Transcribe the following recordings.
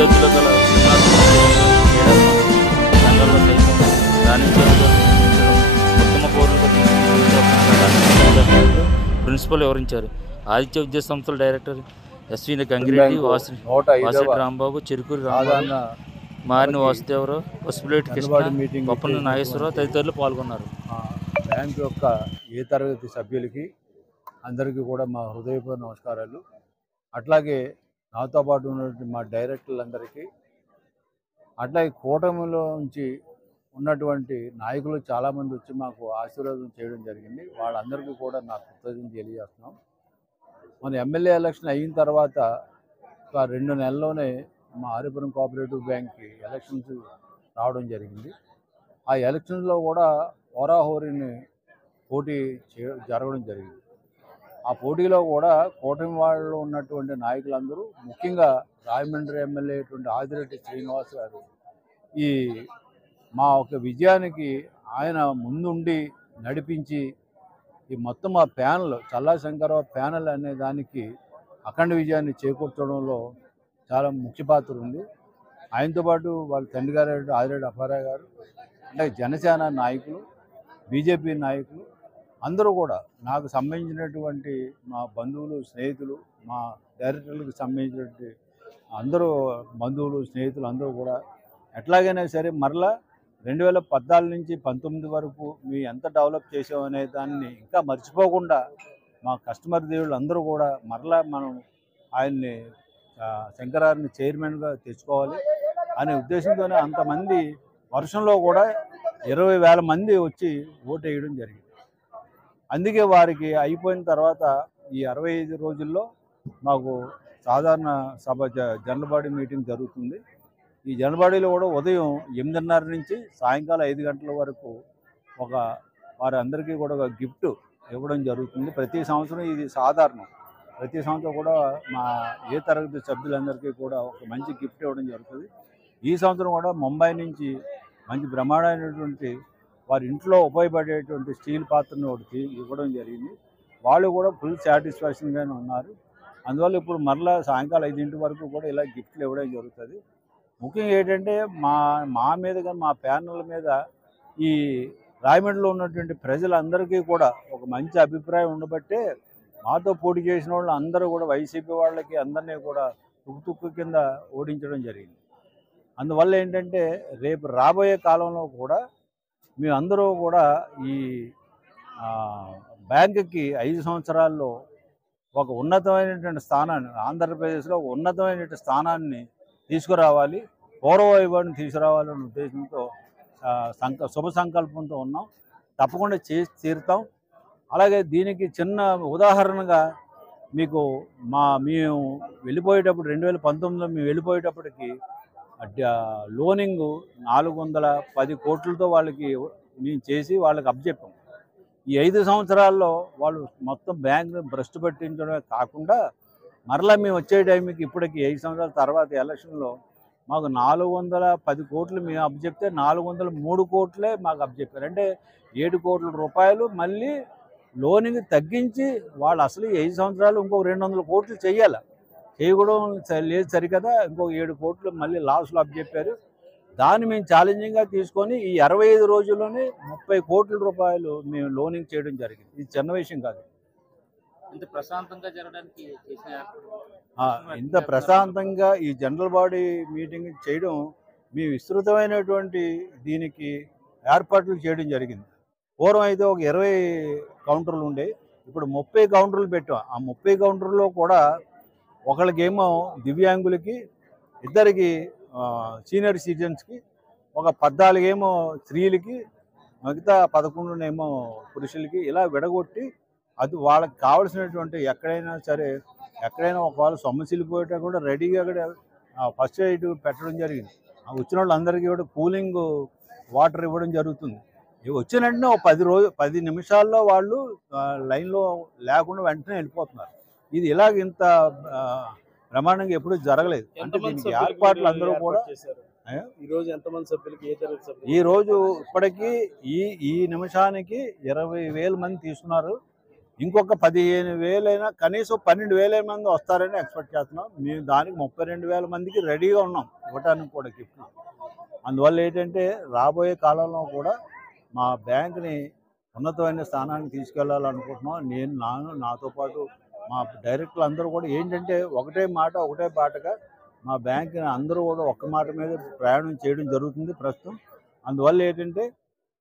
విద్యార్థులు గల సంఘాల్లో సైతం రాణించేందుకు ఉత్తమ పౌరులుగా ప్రిన్సిపల్ వివరించారు. ఆదిత్య విద్యా సంస్థల డైరెక్టర్ ఎస్వి గంగిరెడ్డి, వాసిరెడ్డి రాంబాబు, చెరుకూరి రాంబాబు, మారిన వాసుదేవరావు, పసుపులేటి కృష్ణ, బొప్పన నాగేశ్వరరావు తదితరులు పాల్గొన్నారు. బ్యాంక్ యొక్క ఏ తరగతి సభ్యులకి అందరికీ కూడా మా హృదయపూర్వక నమస్కారాలు. అట్లాగే నాతో పాటు ఉన్నటువంటి మా డైరెక్టర్లందరికీ, అట్లాగే కూటమిలో నుంచి ఉన్నటువంటి నాయకులు చాలామంది వచ్చి మాకు ఆశీర్వాదం చేయడం జరిగింది. వాళ్ళందరికీ కూడా నా కృతజ్ఞతలు తెలియజేస్తున్నాం. మన ఎమ్మెల్యే ఎలక్షన్ అయిన తర్వాత ఒక 2 నెలల్లోనే మా ఆర్యపురం కోఆపరేటివ్ బ్యాంక్కి ఎలక్షన్స్ రావడం జరిగింది. ఆ ఎలక్షన్స్లో కూడా హోరాహోరీని పోటీ జరగడం జరిగింది. ఆ పోటీలో కూడా కూటమి వాళ్ళు ఉన్నటువంటి నాయకులందరూ, ముఖ్యంగా రాజమండ్రి ఎమ్మెల్యే అయినటువంటి ఆదిరెడ్డి శ్రీనివాస్ గారు ఈ మా ఒక విజయానికి ఆయన ముందుండి నడిపించి ఈ మొత్తం ఆ ప్యానల్ చల్లా శంకరరావు ప్యానల్ అనే దానికి అఖండ విజయాన్ని చేకూర్చడంలో చాలా ముఖ్య పాత్ర ఉంది. ఆయనతో పాటు వాళ్ళ తండ్రి గారు ఆదిరెడ్డి అప్పారావు గారు, అంటే జనసేన నాయకులు, బీజేపీ నాయకులు అందరూ కూడా, నాకు సంబంధించినటువంటి మా బంధువులు, స్నేహితులు, మా డైరెక్టర్లకు సంబంధించినటువంటి అందరూ బంధువులు, స్నేహితులు అందరూ కూడా ఎట్లాగైనా సరే మరలా 2014 నుంచి 19 వరకు మేము ఎంత డెవలప్ చేసామనే దాన్ని ఇంకా మర్చిపోకుండా మా కస్టమర్ దేవుళ్ళు అందరూ కూడా మరలా మనం ఆయన్ని శంకరారిని చైర్మన్గా తెచ్చుకోవాలి అనే ఉద్దేశంతోనే అంతమంది వర్షంలో కూడా 20,000 మంది వచ్చి ఓటు వేయడం జరిగింది. అందుకే వారికి అయిపోయిన తర్వాత ఈ 65 రోజుల్లో మాకు సాధారణ సభ జనరల్ బాడీ మీటింగ్ జరుగుతుంది. ఈ జనరల్ బాడీలో కూడా ఉదయం 8:30 నుంచి సాయంకాలం 5 గంటల వరకు వారందరికీ కూడా ఒక గిఫ్ట్ ఇవ్వడం జరుగుతుంది. ప్రతి సంవత్సరం ఇది సాధారణం. ప్రతి సంవత్సరం కూడా మా ఏ తరగతి సభ్యులందరికీ కూడా ఒక మంచి గిఫ్ట్ ఇవ్వడం జరుగుతుంది. ఈ సంవత్సరం కూడా ముంబై నుంచి మంచి బ్రహ్మాండమైనటువంటి వారి ఇంట్లో ఉపయోగపడేటువంటి స్టీల్ పాత్రను ఒకటి ఇవ్వడం జరిగింది. వాళ్ళు కూడా ఫుల్ సాటిస్ఫాక్షన్గానే ఉన్నారు. అందువల్ల ఇప్పుడు మరలా సాయంకాలం 5 వరకు కూడా ఇలా గిఫ్ట్లు ఇవ్వడం జరుగుతుంది. ముఖ్యంగా ఏంటంటే మా మీద కానీ మా ప్యానల్ మీద ఈ రాయమండ్రిలో ఉన్నటువంటి ప్రజలందరికీ కూడా ఒక మంచి అభిప్రాయం ఉండబట్టే మాతో పోటీ చేసిన వాళ్ళు అందరూ కూడా వైసీపీ వాళ్ళకి అందరినీ కూడా తుక్కు కింద ఓడించడం జరిగింది. అందువల్ల ఏంటంటే రేపు రాబోయే కాలంలో కూడా మేమందరూ కూడా ఈ బ్యాంకుకి 5 సంవత్సరాల్లో ఒక ఉన్నతమైనటువంటి స్థానాన్ని, ఆంధ్రప్రదేశ్లో ఒక ఉన్నతమైనటువంటి స్థానాన్ని తీసుకురావాలి, పూర్వవైభవాన్ని తీసుకురావాలనే ఉద్దేశంతో శుభ సంకల్పంతో ఉన్నాం. తప్పకుండా చేసి తీరుతాం. అలాగే దీనికి చిన్న ఉదాహరణగా మీకు మేము వెళ్ళిపోయేటప్పుడు 2019లో మేము వెళ్ళిపోయేటప్పటికి లోనింగ్ 410 కోట్లతో వాళ్ళకి మేము చేసి వాళ్ళకి అప్పచెప్పాం. ఈ 5 సంవత్సరాల్లో వాళ్ళు మొత్తం బ్యాంక్ భ్రష్టు పట్టించడమే కాకుండా మరలా మేము వచ్చే టైంకి ఇప్పటికి 5 సంవత్సరాల తర్వాత ఎలక్షన్లో మాకు 410 కోట్లు మేము అప్పచెప్తే 403 కోట్లే మాకు అప్పచెప్పారు. అంటే 7 కోట్ల రూపాయలు మళ్ళీ లోనింగ్ తగ్గించి వాళ్ళు అసలు 5 సంవత్సరాలు ఇంకొక 200 కోట్లు చేయకూడదు లేదు సరికదా, ఇంకొక 7 కోట్లు మళ్ళీ లాస్లో అప్పచెప్పారు. దాన్ని మేము ఛాలెంజింగ్గా తీసుకొని ఈ 65 రోజుల్లోనే 30 కోట్ల రూపాయలు మేము లోనింగ్ చేయడం జరిగింది. ఇది చిన్న విషయం కాదు. ఇంత ప్రశాంతంగా జరగడానికి ఇంత ప్రశాంతంగా ఈ జనరల్ బాడీ మీటింగ్ చేయడం మేము విస్తృతమైనటువంటి దీనికి ఏర్పాట్లు చేయడం జరిగింది. పూర్వం అయితే ఒక 20 కౌంటర్లు ఉండే, ఇప్పుడు 30 కౌంటర్లు పెట్టాం. ఆ 30 కౌంటర్లో కూడా ఒకళ్ళకేమో దివ్యాంగులకి, ఇద్దరికి సీనియర్ సిటిజన్స్కి, ఒక 14 ఏమో స్త్రీలకి, మిగతా 11 పురుషులకి ఇలా విడగొట్టి అది వాళ్ళకి కావాల్సినటువంటి ఎక్కడైనా ఒకవేళ సొమ్మసిల్లిపోయేట కూడా రెడీగా కూడా ఫస్ట్ ఎయిడ్ పెట్టడం జరిగింది. వచ్చిన వాళ్ళందరికీ కూడా కూలింగ్ వాటర్ ఇవ్వడం జరుగుతుంది. వచ్చిన వెంటనే ఒక 10 నిమిషాల్లో వాళ్ళు లైన్లో లేకుండా వెంటనే వెళ్ళిపోతున్నారు. ఇది ఇలాగ ఇంత బ్రహ్మాండంగా ఎప్పుడూ జరగలేదు. అంటే దీనికి ఏర్పాట్లు అందరూ కూడా ఈరోజు ఇప్పటికీ ఈ నిమిషానికి 20,000 మంది తీసుకున్నారు. ఇంకొక 15,000 కనీసం 12,000 మంది వస్తారని ఎక్స్పెక్ట్ చేస్తున్నాం. మేము దానికి 32,000 మందికి రెడీగా ఉన్నాం ఇవ్వడానికి కూడా గిఫ్ట్. అందువల్ల ఏంటంటే రాబోయే కాలంలో కూడా మా బ్యాంక్ని ఉన్నతమైన స్థానానికి తీసుకెళ్లాలనుకుంటున్నాం. నాతో పాటు మా డైరెక్టర్లు అందరూ కూడా ఏంటంటే ఒకటే మాట ఒకటే బాటగా మా బ్యాంక్ని అందరూ కూడా ఒక్క మాట మీద ప్రయాణం చేయడం జరుగుతుంది ప్రస్తుతం. అందువల్ల ఏంటంటే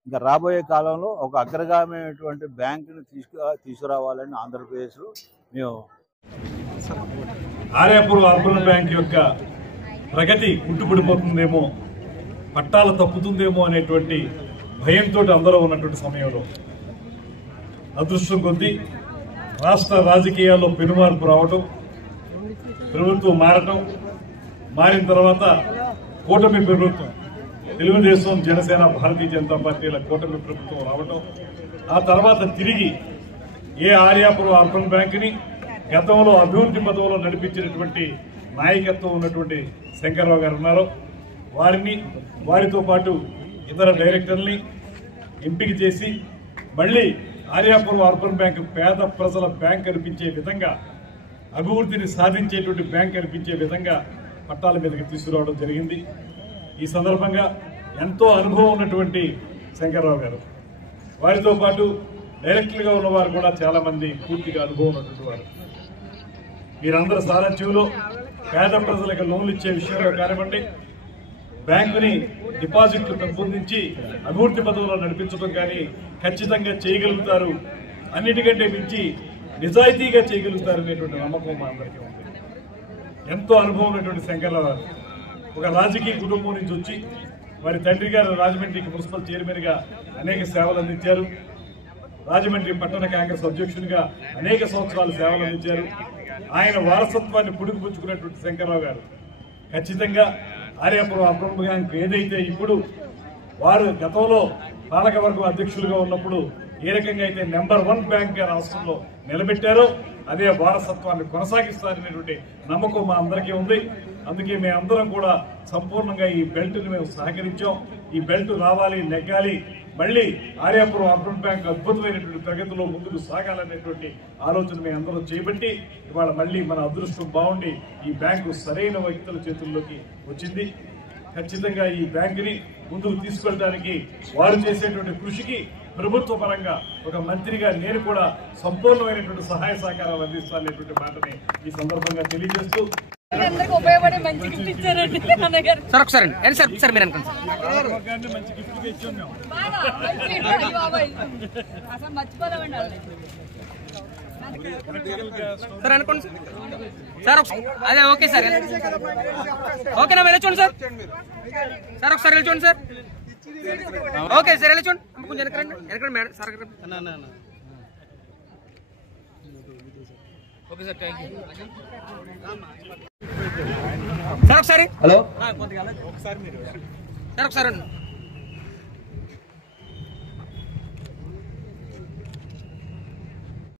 ఇంకా రాబోయే కాలంలో ఒక అగ్రగామైనటువంటి బ్యాంకుని తీసుకురావాలని ఆంధ్రప్రదేశ్లో మేము ఆర్యాపురం అర్బన్ బ్యాంక్ యొక్క ప్రగతి కుంటుపడిపోతుందేమో, పట్టాలు తప్పుతుందేమో అనేటువంటి భయంతో అందరూ ఉన్నటువంటి సమయంలో అదృష్టం కొద్దీ రాష్ట్ర రాజకీయాల్లో పెనుమార్పు రావటం, ప్రభుత్వం మారిన తర్వాత కూటమి ప్రభుత్వం తెలుగుదేశం, జనసేన, భారతీయ జనతా పార్టీల కూటమి ప్రభుత్వం రావటం, ఆ తర్వాత తిరిగి ఆర్యాపురం అర్బన్ బ్యాంకుని గతంలో అభివృద్ధి పదవులో నడిపించినటువంటి నాయకత్వం ఉన్నటువంటి శంకర్రావు గారు ఉన్నారు. వారితో పాటు ఇతర డైరెక్టర్ని ఎంపిక చేసి మళ్ళీ ఆర్యాపురం అర్బన్ బ్యాంక్ పేద ప్రజల బ్యాంక్ అనిపించే విధంగా, అభివృద్ధిని సాధించేటువంటి బ్యాంక్ అనిపించే విధంగా పట్టాల మీదకి తీసుకురావడం జరిగింది. ఈ సందర్భంగా ఎంతో అనుభవం ఉన్నటువంటి శంకర్రావు గారు, వారితో పాటు డైరెక్టర్గా ఉన్నవారు కూడా చాలా మంది పూర్తిగా అనుభవం ఉన్నటువంటి వారు. వీరందరూ సారథ్యంలో పేద ప్రజలకు లోన్లు ఇచ్చే విషయంలో కానివ్వండి, బ్యాంకుని డిపాజిట్లు పెంపొందించి అభివృద్ధి పదవుల్లో నడిపించడం కానీ ఖచ్చితంగా చేయగలుగుతారు. అన్నిటికంటే మించి నిజాయితీగా చేయగలుగుతారు అనేటువంటి నమ్మకం మా అందరికీ ఉంది. ఎంతో అనుభవం ఉన్నటువంటి శంకర్రావు గారు ఒక రాజకీయ కుటుంబం నుంచి వచ్చి వారి తండ్రి గారు రాజమండ్రికి మున్సిపల్ చైర్మన్గా అనేక సేవలు అందించారు. రాజమండ్రి పట్టణ కాంగ్రెస్ అధ్యక్షునిగా అనేక సంవత్సరాలు సేవలు అందించారు. ఆయన వారసత్వాన్ని పుణుకుపుచ్చుకున్నటువంటి శంకర్రావు గారు ఖచ్చితంగా ఆర్యాపురం అర్బన్ బ్యాంక్ ఏదైతే ఇప్పుడు వారు గతంలో పాలకవర్గం అధ్యక్షులుగా ఉన్నప్పుడు ఏ రకంగా అయితే నెంబర్ 1 బ్యాంక్ రాష్ట్రంలో నిలబెట్టారో అదే వారసత్వాన్ని కొనసాగిస్తారనేటువంటి నమ్మకం మా అందరికీ ఉంది. అందుకే మేమందరం కూడా సంపూర్ణంగా ఈ బెల్ట్ని మేము సహకరించాం. ఈ బెల్ట్ రావాలి, నెగ్గాలి, మళ్ళీ ఆర్యాపురం అర్బన్ బ్యాంక్ అద్భుతమైనటువంటి ప్రగతిలో ముందుకు సాగాలనేటువంటి ఆలోచన మేము అందరం చేపట్టి ఇవాళ మళ్ళీ మన అదృష్టం బాగుండి ఈ బ్యాంకు సరైన వ్యక్తుల చేతుల్లోకి వచ్చింది. ఖచ్చితంగా ఈ బ్యాంకుని ముందుకు తీసుకెళ్ళడానికి వారు చేసేటువంటి కృషికి ప్రభుత్వ పరంగా ఒక మంత్రిగా నేను కూడా సంపూర్ణమైనటువంటి సహాయ సహకారాలు అందిస్తాననేటువంటి మాటని ఈ సందర్భంగా తెలియజేస్తూ ఉపయోగపడే మంచి గిఫ్ట్ ఇచ్చారండి అన్నగారు. సార్ ఒకసారి సార్ మీరు అనుకోండి మంచి గిఫ్ట్ ఇచ్చాం మేము. అసలు మర్చిపోలేమండి సార్ అనుకోండి సార్. అదే ఓకే సార్, ఓకేనా వెళ్ళి చూడండి సార్. సార్ ఒకసారి వెళ్ళి చూడండి సార్. ఓకే సార్ వెళ్ళి చూడండి. కొంచెం వెనకండి madam sir. Okay sir, thank you sir. ఒకసారి హలో సార్ ఒకసారి